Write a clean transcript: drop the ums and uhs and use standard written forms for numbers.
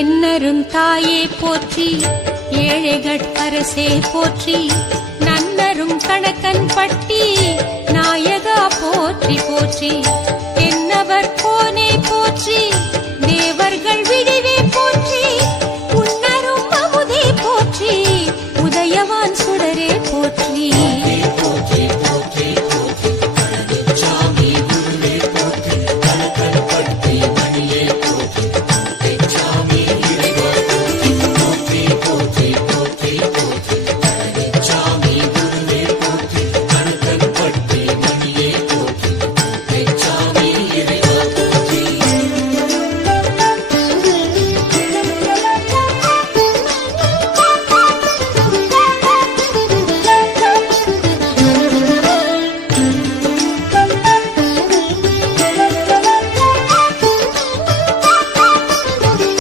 என்னரும் தாயே போற்றி, ஏழைகட்கரசே போற்றி, நன்னரும் கணக்கன் பட்டி நாயகா போற்றி போற்றி, என்னவர் கோனே போற்றி, தேவர்கள் விடிவே